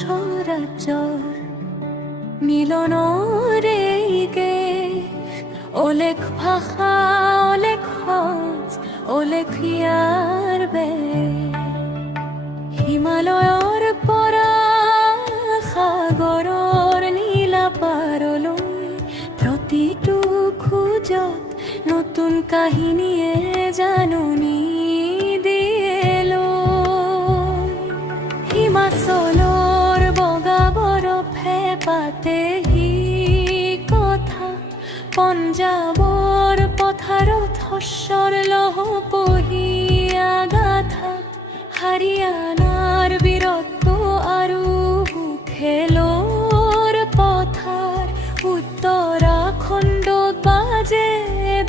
সরাচর মিলনরে গে ওলেখ ভাষা ওলেখ সজ ওলেখ ইয়াৰ বে হিমালয়ৰ পৰা সাগৰৰ নীলা পাৰলৈ প্ৰতিটো খোজত নতুন কাহিনীয়ে জাননী দিয়েলো হিমাচলৰ বগা বৰফে পাতেহি কথা পঞ্জাবৰ পথাৰত শস্যৰ লহপহীয়া গাথা হাৰিয়ানাৰ বীৰত্ব আৰু খেলৰ পথাৰ উত্তৰাখণ্ডত বাজে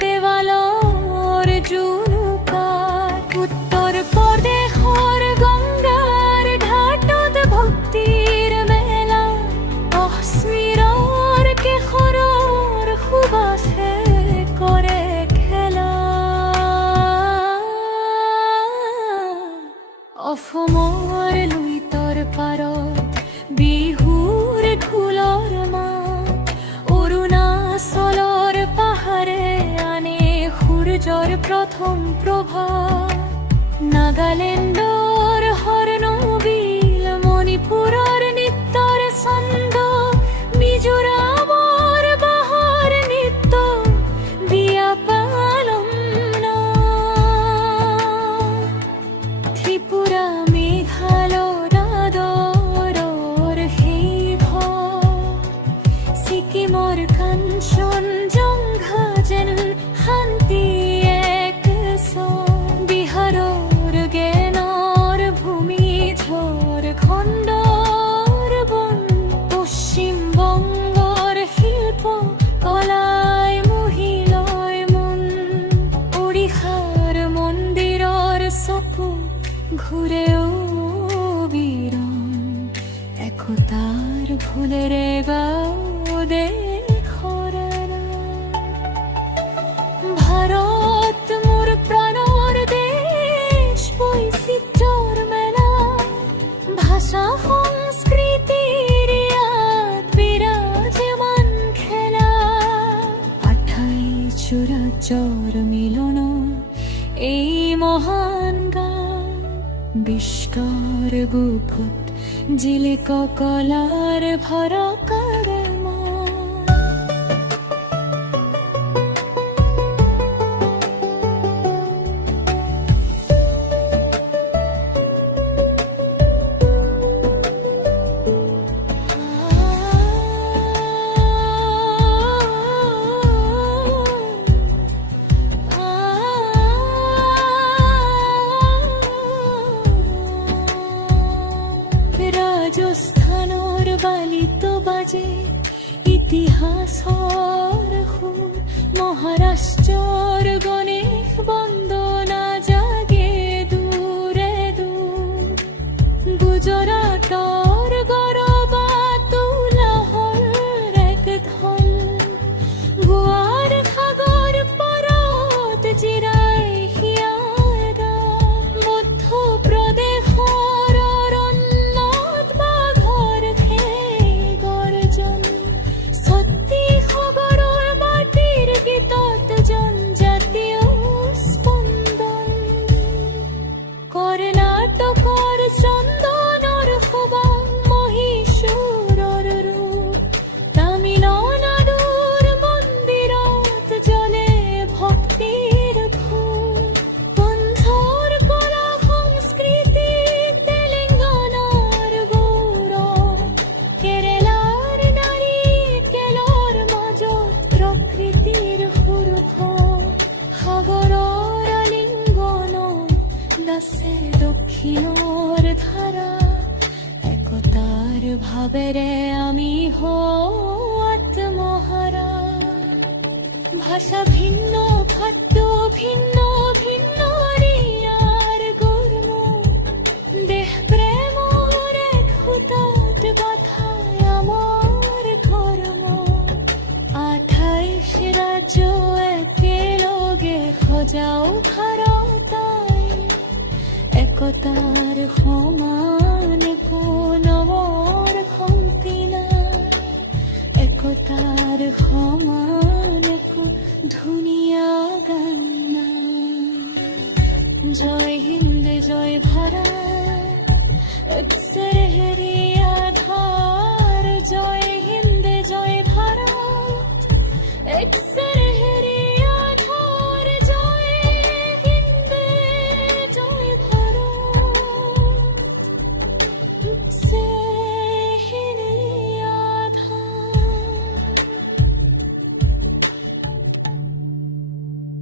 দেৱালৰ জোনকাৰ উত্তৰ প্ৰদেশৰ গংগাৰ ঘাটত ভক্তিৰ মেলা কাশ্মীৰৰ কেশৰৰ সুবাসে কৰে খেলা অসমৰ লুইতৰ পাৰত বিহুৰ ঢোলৰ মাত অৰুণাচলৰ পাহাৰে আনে সূৰ্যৰ প্ৰথম প্ৰভাত নাগালেণ্ডৰ হৰ্ণবিল মণিপুৰৰ নৃত্যৰ ছন্দ মিজোৰামৰ বাঁহৰ নৃত্য বিয়া পালম ত্ৰিপুৰা মেঘালয়ৰ আদৰৰ সেই ছিকিমৰ কাঞ্চনজংঘা যেন শান্তি এক বিহাৰৰ জ্ঞানৰ ভূমি ঝাৰখণ্ডৰ বন পশ্চিম বংগৰ শিল্প কলাই মহিলয় মন ওড়িশাৰ মন্দিৰৰ চকু ঘূৰেও বিৰণ একতাৰ ফুলেৰে গাও দেশৰ ভাৰত মোৰ প্ৰাণৰ দেশ বৈচিত্ৰ্যৰ মেলা ভাষা সংস্কৃতিৰ ইয়াত বিৰাজমান খেলা আঠাই চুৰাচৰ মিলন এই মহান গান বিশ্বর বুকুত জিলিক কলাৰ ভৰকাৰ ৰাজস্থানৰ বালিত বাজে ইতিহাসৰ সুৰ মহাৰাষ্ট্ৰৰ গণেশ বন্দনা জাগে দূৰে দূৰ গুজৰাটৰ গৰবাত উলাহৰ এক ঢল গোৱাৰ সাগৰ পাৰত জিৰাই হিয়াৰা মধ্য প্ৰদেশৰ অৰণ্যত বাঘৰ গৰ্জন ছত্তীশগড়ৰ মাটিৰ গীতত জনজাতীয় স্পন্দন কৰ্ণাটকৰ চন্দনৰ সুবাস মহীশূৰৰ ৰূপ তামিলনাডুৰ মন্দিৰত জ্বলে ভক্তিৰ ফুল পন্থৰ কলা সংস্কৃতি তেলেংগানাৰ গৌৰৱ কেৰেলাৰ নাৰিকেলৰ মাজত প্ৰকৃতিৰ সুৰভ সাগৰৰ আলিংগনত নাচে দক্ষিণৰ ধাৰা একতাৰ ভাৱেৰে আমি আত্মহাৰা ভাষা ভিন্ন খাদ্য ভিন্ন ভিন্ন ইয়াৰ গুৰ্ম দেশ প্ৰেম একতার সমান কোনৰ খন্তি নাই একতাৰ সমান একো ধুনীয়া গান নাই জয় হিন্দ জয় ভাৰত এক সৰহৰী